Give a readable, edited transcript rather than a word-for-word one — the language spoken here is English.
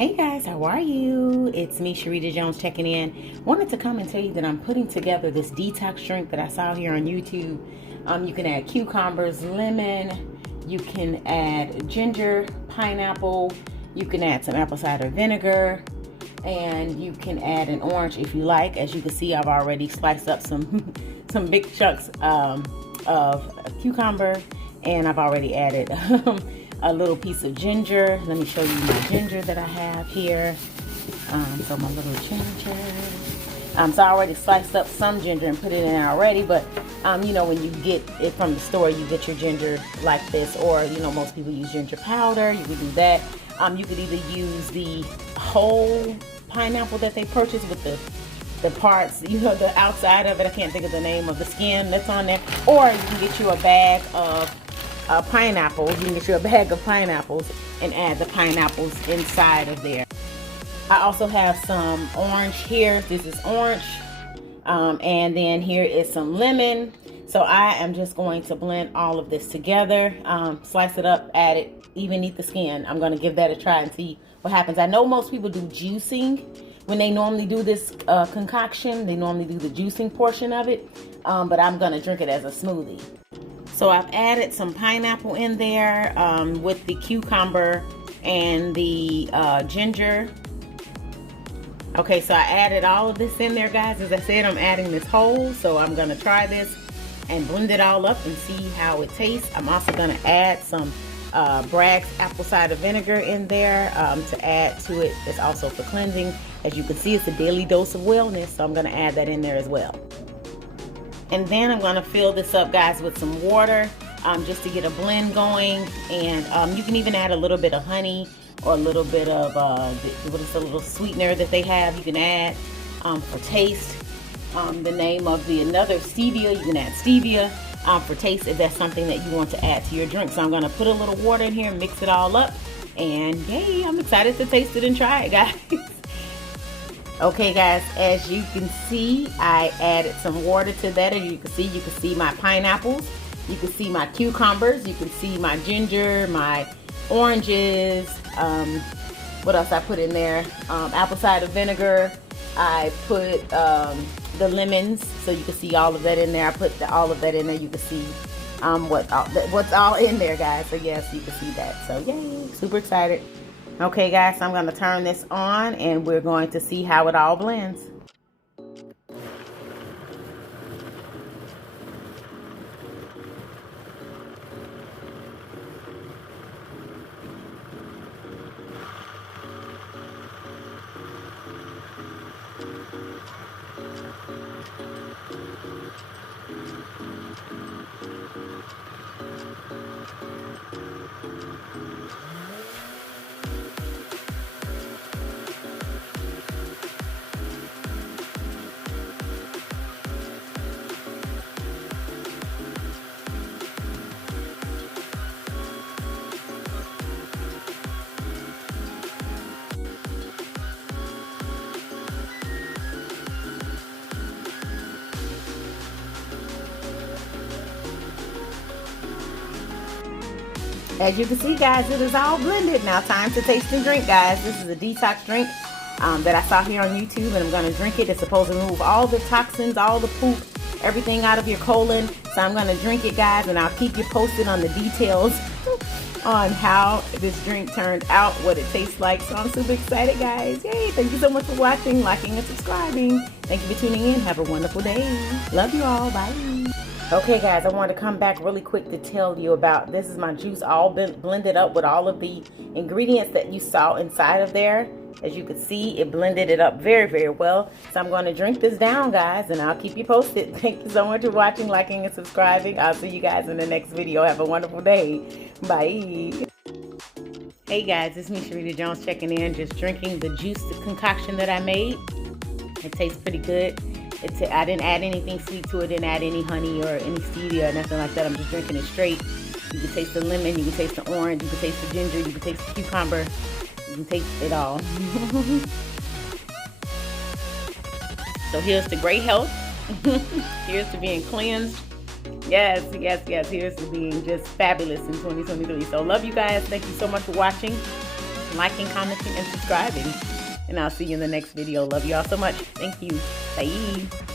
Hey guys, how are you? It's me, Sharita Jones, checking in. Wanted to come and tell you that I'm putting together this detox drink that I saw here on YouTube. You can add cucumbers, lemon, you can add ginger, pineapple, you can add some apple cider vinegar, and you can add an orange if you like. As you can see, I've already sliced up some big chunks of cucumber, and I've already added a little piece of ginger. Let me show you my ginger that I have here. So my little ginger. So I already sliced up some ginger and put it in already, but you know, when you get it from the store, you get your ginger like this, or you know, most people use ginger powder. You could do that. You could either use the whole pineapple that they purchase with the parts, you know, the outside of it. I can't think of the name of the skin that's on there, or you can get you a bag of pineapples. You can get you a bag of pineapples and add the pineapples inside of there. I also have some orange here. This is orange, and then here is some lemon. So I am just going to blend all of this together, slice it up, add it, even eat the skin. I'm going to give that a try and see what happens. I know most people do juicing when they normally do this concoction. They normally do the juicing portion of it, but I'm going to drink it as a smoothie. So I've added some pineapple in there with the cucumber and the ginger. Okay, so I added all of this in there, guys. As I said, I'm adding this whole, so I'm gonna try this and blend it all up and see how it tastes. I'm also gonna add some Bragg's apple cider vinegar in there to add to it. It's also for cleansing. As you can see, it's a daily dose of wellness, so I'm gonna add that in there as well. And then I'm gonna fill this up, guys, with some water just to get a blend going. And you can even add a little bit of honey or a little bit of what is the little sweetener that they have. You can add for taste. The name of another stevia. You can add stevia for taste if that's something that you want to add to your drink. So I'm gonna put a little water in here, mix it all up, and yay! I'm excited to taste it and try it, guys. Okay guys, as you can see, I added some water to that. As you can see my pineapples, you can see my cucumbers, you can see my ginger, my oranges, what else I put in there? Apple cider vinegar. I put the lemons, so you can see all of that in there. I put all of that in there. You can see what's all in there, guys. So yes, you can see that. So yay, super excited. Okay guys, so I'm going to turn this on and we're going to see how it all blends. As you can see, guys, it is all blended. Now time to taste and drink, guys. This is a detox drink that I saw here on YouTube, and I'm going to drink it. It's supposed to remove all the toxins, all the poop, everything out of your colon. So I'm going to drink it, guys, and I'll keep you posted on the details on how this drink turned out, what it tastes like. So I'm super excited, guys. Yay! Thank you so much for watching, liking, and subscribing. Thank you for tuning in. Have a wonderful day. Love you all. Bye. Okay guys, I wanted to come back really quick to tell you about, this is my juice all blended up with all of the ingredients that you saw inside of there. As you can see, it blended it up very, very well. So I'm going to drink this down, guys, and I'll keep you posted. Thank you so much for watching, liking, and subscribing. I'll see you guys in the next video. Have a wonderful day. Bye. Hey guys, it's me, Sharita Jones, checking in, just drinking the juice concoction that I made. It tastes pretty good. I didn't add anything sweet to it, didn't add any honey or any stevia or nothing like that. I'm just drinking it straight. You can taste the lemon, you can taste the orange, you can taste the ginger, you can taste the cucumber, you can taste it all. So here's to great health. Here's to being cleansed. Yes, yes, yes. Here's to being just fabulous in 2023. So love you guys. Thank you so much for watching. liking, commenting, and subscribing. And I'll see you in the next video. Love you all so much. Thank you. Bye.